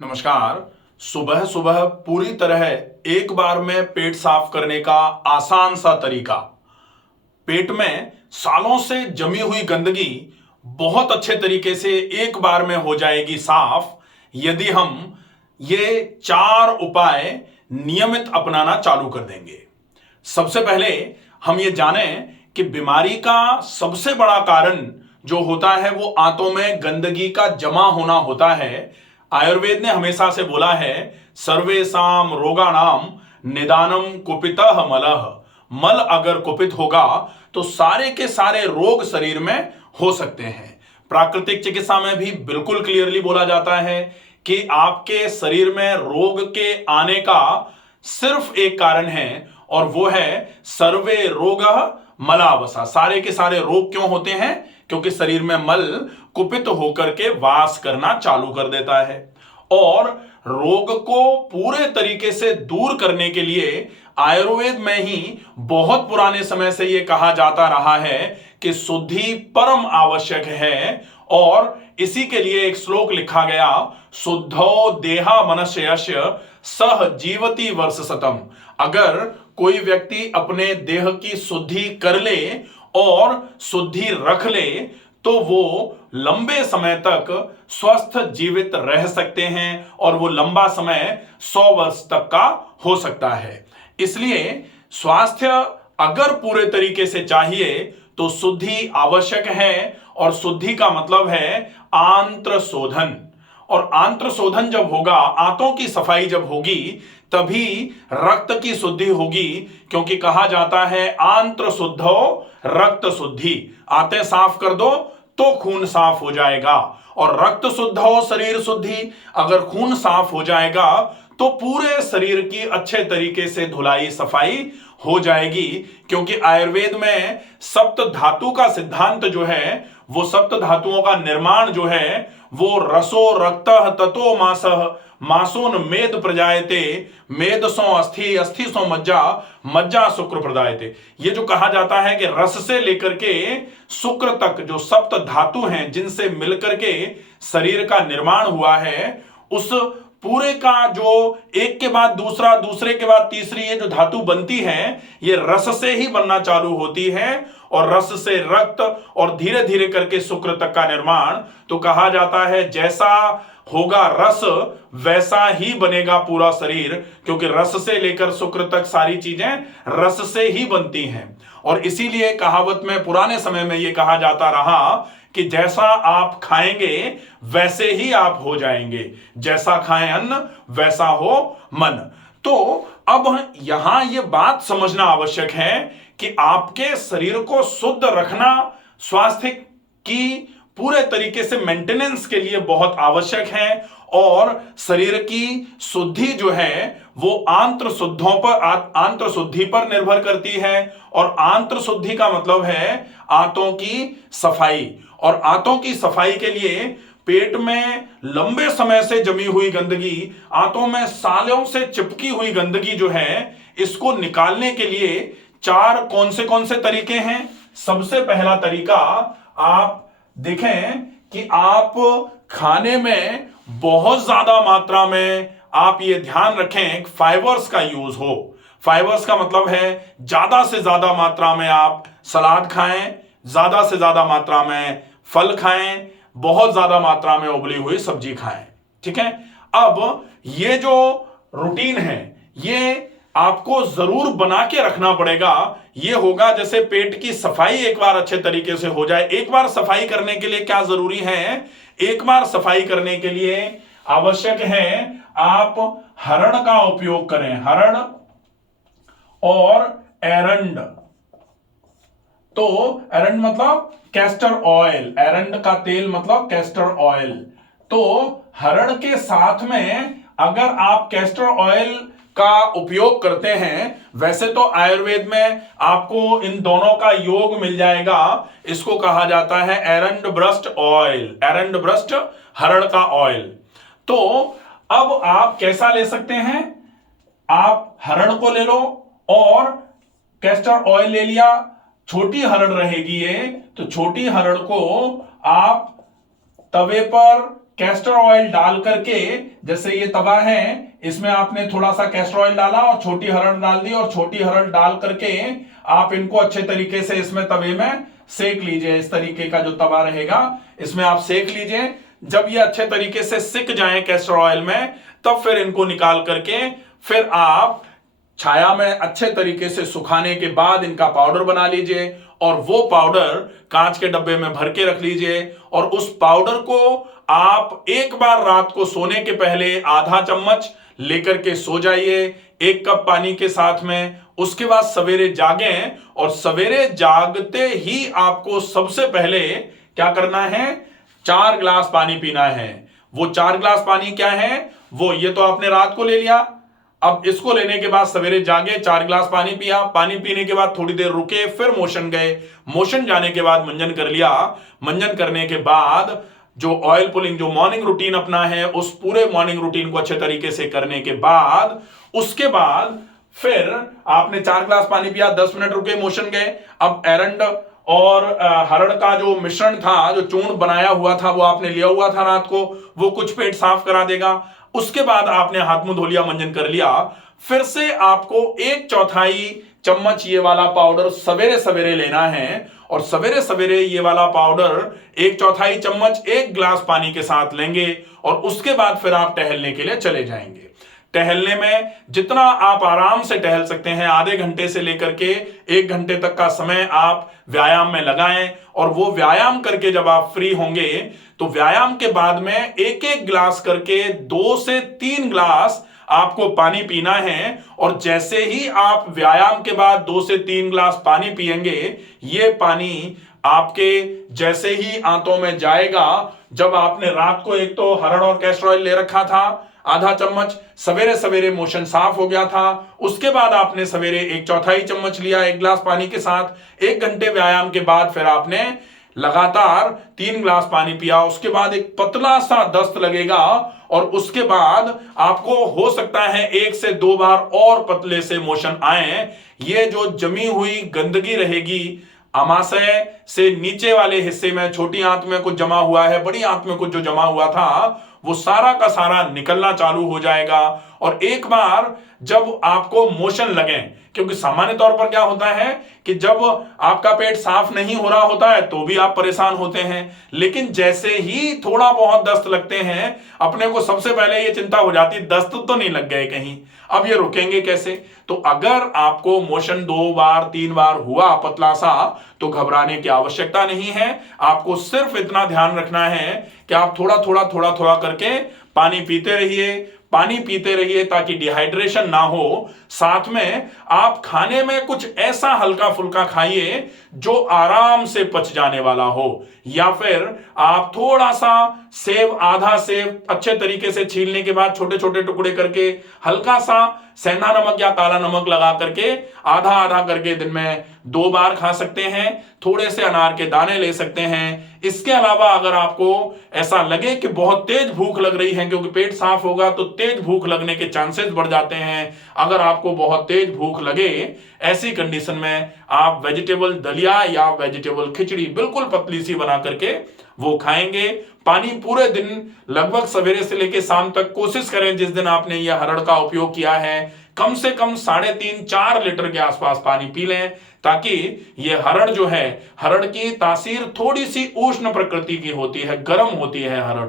नमस्कार। सुबह सुबह पूरी तरह एक बार में पेट साफ करने का आसान सा तरीका। पेट में सालों से जमी हुई गंदगी बहुत अच्छे तरीके से एक बार में हो जाएगी साफ यदि हम ये 4 उपाय नियमित अपनाना चालू कर देंगे। सबसे पहले हम ये जानें कि बीमारी का सबसे बड़ा कारण जो होता है वो आंतों में गंदगी का जमा होना होता है। आयुर्वेद ने हमेशा से बोला है, सर्वेसाम रोगाणाम निदानम कुपितः मलः। मल अगर कुपित होगा तो सारे के सारे रोग शरीर में हो सकते हैं। प्राकृतिक चिकित्सा में भी बिल्कुल क्लियरली बोला जाता है कि आपके शरीर में रोग के आने का सिर्फ एक कारण है और वो है सर्वे रोगः मलावसा। सारे के सारे रोग क्यों होते हैं? क्योंकि शरीर में मल कुपित होकर के वास करना चालू कर देता है। और रोग को पूरे तरीके से दूर करने के लिए आयुर्वेद में ही बहुत पुराने समय से यह कहा जाता रहा है कि शुद्धि परम आवश्यक है। और इसी के लिए एक श्लोक लिखा गया, शुद्धो देहा मनस्यस्य सह जीवति वर्ष शतम। अगर कोई व्यक्ति अपने देह की शुद्धि कर ले और शुद्धि रख ले तो वो लंबे समय तक स्वस्थ जीवित रह सकते हैं और वो लंबा समय 100 वर्ष तक का हो सकता है। इसलिए स्वास्थ्य अगर पूरे तरीके से चाहिए तो शुद्धि आवश्यक है। और शुद्धि का मतलब है आंत्र शोधन। और आंत्र शोधन जब होगा, आंतों की सफाई जब होगी, तभी रक्त की शुद्धि होगी। क्योंकि कहा जाता है आंत्र शुद्धो रक्त शुद्धि। आंतें साफ कर दो तो खून साफ हो जाएगा। और रक्त शुद्ध हो शरीर शुद्धि। अगर खून साफ हो जाएगा तो पूरे शरीर की अच्छे तरीके से धुलाई सफाई हो जाएगी। क्योंकि आयुर्वेद में सप्त धातु का सिद्धांत जो है, वो सप्त धातुओं का निर्माण जो है वो रसो रक्तः ततो मासः मासोन मेद प्रजायते मेदसो अस्थि अस्थि सो मज्जा मज्जा शुक्र प्रदायते। ये जो कहा जाता है कि रस से लेकर के शुक्र तक जो सप्त धातु हैं जिनसे मिलकर के शरीर का निर्माण हुआ है, उस पूरे का जो एक के बाद दूसरा, दूसरे के बाद तीसरी ये जो धातु बनती है, ये रस से ही बनना चालू होती है। और रस से रक्त और धीरे धीरे करके शुक्र तक का निर्माण। तो कहा जाता है जैसा होगा रस वैसा ही बनेगा पूरा शरीर। क्योंकि रस से लेकर शुक्र तक सारी चीजें रस से ही बनती हैं। और इसीलिए कहावत में पुराने समय में यह कहा जाता रहा कि जैसा आप खाएंगे वैसे ही आप हो जाएंगे। जैसा खाएं अन्न वैसा हो मन। तो अब यहां यह बात समझना आवश्यक है कि आपके शरीर को शुद्ध रखना स्वास्थ्य की पूरे तरीके से मेंटेनेंस के लिए बहुत आवश्यक है। और शरीर की शुद्धि जो है वो आंत्र शुद्धि पर निर्भर करती है। और आंत्र शुद्धि का मतलब है आंतों की सफाई। और आंतों की सफाई के लिए पेट में लंबे समय से जमी हुई गंदगी, आंतों में सालों से चिपकी हुई गंदगी जो है, इसको निकालने के लिए 4 कौन से तरीके हैं। सबसे पहला तरीका, आप देखें कि आप खाने में बहुत ज्यादा मात्रा में आप ये ध्यान रखें फाइबर्स का यूज हो। फाइबर्स का मतलब है ज्यादा से ज्यादा मात्रा में आप सलाद खाएं, ज्यादा से ज्यादा मात्रा में फल खाएं, बहुत ज्यादा मात्रा में उबली हुई सब्जी खाएं। ठीक है। अब ये जो रूटीन है ये आपको जरूर बना के रखना पड़ेगा। ये होगा जैसे पेट की सफाई एक बार अच्छे तरीके से हो जाए। एक बार सफाई करने के लिए क्या जरूरी है? एक बार सफाई करने के लिए आवश्यक है आप हरण का उपयोग करें। हरण और एरंड। तो एरंड मतलब कैस्टर ऑयल, एरंड का तेल मतलब कैस्टर ऑयल। तो हरण के साथ में अगर आप कैस्टर ऑयल का उपयोग करते हैं, वैसे तो आयुर्वेद में आपको इन दोनों का योग मिल जाएगा। इसको कहा जाता है एरंड ब्रस्ट ऑयल, एरंड ब्रस्ट हरण का ऑयल। तो अब आप कैसा ले सकते हैं? आप हरण को ले लो और कैस्टर ऑयल ले लिया। छोटी हरण रहेगी ये, तो छोटी हरण को आप तवे पर कैस्टर ऑयल डाल करके, जैसे ये तवा है, इसमें आपने थोड़ा सा कैस्टर ऑयल डाला और छोटी हरड़ डाल दी, और छोटी हरड़ डाल करके आप इनको अच्छे तरीके से इसमें तवे में सेक लीजिए। इस तरीके का जो तवा रहेगा इसमें आप सेक लीजिए। जब ये अच्छे तरीके से सिक जाए कैस्टर ऑयल में, तब फिर इनको निकाल करके फिर आप छाया में अच्छे तरीके से सुखाने के बाद इनका पाउडर बना लीजिए, और वो पाउडर कांच के डब्बे में भर के रख लीजिए। और उस पाउडर को आप एक बार रात को सोने के पहले आधा चम्मच लेकर के सो जाइए 1 कप पानी के साथ में। उसके बाद सवेरे जागें, और सवेरे जागते ही आपको सबसे पहले क्या करना है, 4 गिलास पानी पीना है। वो 4 गिलास पानी क्या है, वो ये तो आपने रात को ले लिया। अब इसको लेने के बाद सवेरे जागे, 4 गिलास पानी पिया, पानी पीने के बाद थोड़ी देर रुके, फिर मोशन गए, मोशन जाने के बाद मंजन कर लिया। मंजन करने के बाद जो ऑयल पुलिंग, जो मॉर्निंग रूटीन अपना है, उस पूरे मॉर्निंग रूटीन को अच्छे तरीके से करने के बाद, उसके बाद फिर आपने 4 गिलास पानी पिया, 10 मिनट रुके, मोशन गए। अब एरंड और हरड़ का जो मिश्रण था, जो चूर्ण बनाया हुआ था, वो आपने लिया हुआ था रात को, वो कुछ पेट साफ करा देगा। उसके बाद आपने हाथ मुंह धो लिया, मंजन कर लिया, फिर से आपको 1/4 चम्मच ये वाला पाउडर सवेरे सवेरे लेना है। और सवेरे सवेरे ये वाला पाउडर 1/4 चम्मच 1 गिलास पानी के साथ लेंगे, और उसके बाद फिर आप टहलने के लिए चले जाएंगे। टहलने में जितना आप आराम से टहल सकते हैं, आधे घंटे से लेकर के 1 घंटे तक का समय आप व्यायाम में लगाएं। और वो व्यायाम करके जब आप फ्री होंगे, तो व्यायाम के बाद में 1-1 गिलास करके 2 से 3 गिलास आपको पानी पीना है। और जैसे ही आप व्यायाम के बाद 2 से 3 गिलास पानी पिएंगे, ये पानी आपके जैसे ही आंतों में जाएगा, जब आपने रात को एक तो हरड़ और कैस्टर ऑयल ले रखा था आधा चम्मच, सवेरे सवेरे मोशन साफ हो गया था, उसके बाद आपने सवेरे 1/4 चम्मच लिया 1 गिलास पानी के साथ, 1 घंटे व्यायाम के बाद फिर आपने लगातार 3 गिलास पानी पिया, उसके बाद एक पतला सा दस्त लगेगा, और उसके बाद आपको हो सकता है 1 से 2 बार और पतले से मोशन आए। ये जो जमी हुई गंदगी रहेगी आमाशय से नीचे वाले हिस्से में, छोटी आंत में कुछ जमा हुआ है, बड़ी आंत में कुछ जो जमा हुआ था, वो सारा का सारा निकलना चालू हो जाएगा। और एक बार जब आपको मोशन लगे, क्योंकि सामान्य तौर पर क्या होता है कि जब आपका पेट साफ नहीं हो रहा होता है तो भी आप परेशान होते हैं, लेकिन जैसे ही थोड़ा बहुत दस्त लगते हैं, अपने को सबसे पहले ये चिंता हो जाती है दस्त तो नहीं लग गए कहीं, अब ये रुकेंगे कैसे। तो अगर आपको मोशन 2 बार 3 बार हुआ पतला सा, तो घबराने की आवश्यकता नहीं है। आपको सिर्फ इतना ध्यान रखना है कि आप थोड़ा थोड़ा करके पानी पीते रहिए, पानी पीते रहिए, ताकि डिहाइड्रेशन ना हो। साथ में आप खाने में कुछ ऐसा हल्का फुल्का खाइए जो आराम से पच जाने वाला हो, या फिर आप थोड़ा सा सेव, आधा सेव अच्छे तरीके से छीलने के बाद छोटे छोटे टुकड़े करके हल्का सा सेंधा नमक या काला नमक लगा करके आधा आधा करके दिन में 2 बार खा सकते हैं। थोड़े से अनार के दाने ले सकते हैं। इसके अलावा अगर आपको ऐसा लगे कि बहुत तेज भूख लग रही है, क्योंकि पेट साफ होगा तो तेज भूख लगने के चांसेस बढ़ जाते हैं, अगर आपको बहुत तेज भूख लगे, ऐसी कंडीशन में आप वेजिटेबल दलिया या वेजिटेबल खिचड़ी बिल्कुल पतली सी बना करके वो खाएंगे। पानी पूरे दिन लगभग सवेरे से लेकर शाम तक कोशिश करें, जिस दिन आपने यह हरड़ का उपयोग किया है, कम से कम 3.5-4 लीटर के आसपास पानी पी लें, ताकि ये हरड़ जो है, हरड़ की तासीर थोड़ी सी उष्ण प्रकृति की होती है, गर्म होती है हरड़,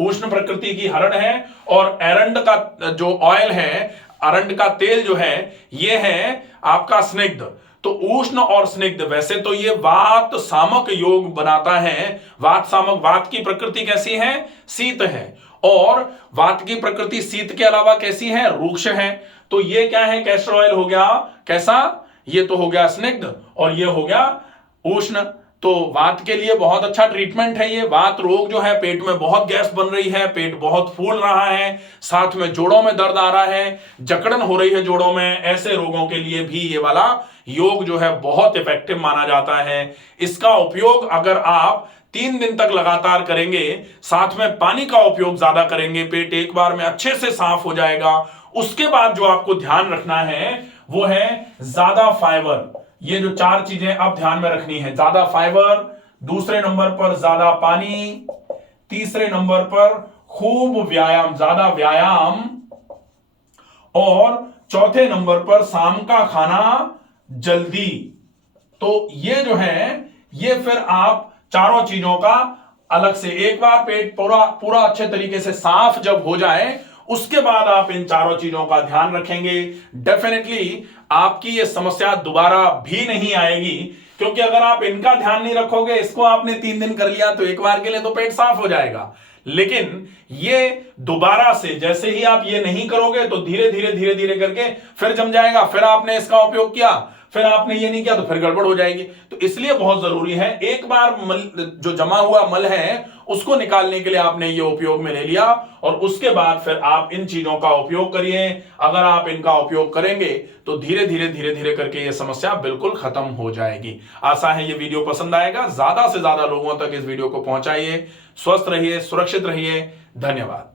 उष्ण प्रकृति की हरड़ है। और एरंड का जो ऑयल है, अरंड का तेल जो है, ये है आपका स्निग्ध। तो उष्ण और स्निग्ध, वैसे तो ये वात सामक योग बनाता है। वात सामक, वात की प्रकृति कैसी है, शीत है, और वात की प्रकृति शीत के अलावा कैसी है, रुक्ष है। तो ये क्या है, कैस्टर ऑयल हो गया कैसा, ये तो हो गया स्निग्ध, और ये हो गया उष्ण। तो वात के लिए बहुत अच्छा ट्रीटमेंट है ये। वात रोग जो है, पेट में बहुत गैस बन रही है, पेट बहुत फूल रहा है, साथ में जोड़ों में दर्द आ रहा है, जकड़न हो रही है जोड़ों में, ऐसे रोगों के लिए भी ये वाला योग जो है बहुत इफेक्टिव माना जाता है। इसका उपयोग अगर आप 3 दिन तक लगातार करेंगे, साथ में पानी का उपयोग ज्यादा करेंगे, पेट एक बार में अच्छे से साफ हो जाएगा। उसके बाद जो आपको ध्यान रखना है वो है ज्यादा फाइबर। ये जो 4 चीजें अब ध्यान में रखनी है, ज्यादा फाइबर, दूसरे नंबर पर ज्यादा पानी, तीसरे नंबर पर खूब व्यायाम, ज्यादा व्यायाम, और चौथे नंबर पर शाम का खाना जल्दी। तो ये जो है, ये फिर आप चारों चीजों का अलग से, एक बार पेट पूरा पूरा अच्छे तरीके से साफ जब हो जाए, उसके बाद आप इन चारों चीजों का ध्यान रखेंगे, डेफिनेटली आपकी ये समस्या दोबारा भी नहीं आएगी। क्योंकि अगर आप इनका ध्यान नहीं रखोगे, इसको आपने 3 दिन कर लिया तो एक बार के लिए तो पेट साफ हो जाएगा, लेकिन ये दोबारा से जैसे ही आप ये नहीं करोगे तो धीरे धीरे धीरे धीरे करके फिर जम जाएगा, फिर आपने इसका उपयोग किया, फिर आपने ये नहीं किया तो फिर गड़बड़ हो जाएगी। तो इसलिए बहुत जरूरी है, एक बार जो जमा हुआ मल है उसको निकालने के लिए आपने ये उपयोग में ले लिया, और उसके बाद फिर आप इन चीजों का उपयोग करिए। अगर आप इनका उपयोग करेंगे तो धीरे धीरे धीरे धीरे करके ये समस्या बिल्कुल खत्म हो जाएगी। आशा है ये वीडियो पसंद आएगा, ज्यादा से ज्यादा लोगों तक इस वीडियो को पहुंचाइए। स्वस्थ रहिए, सुरक्षित रहिए, धन्यवाद।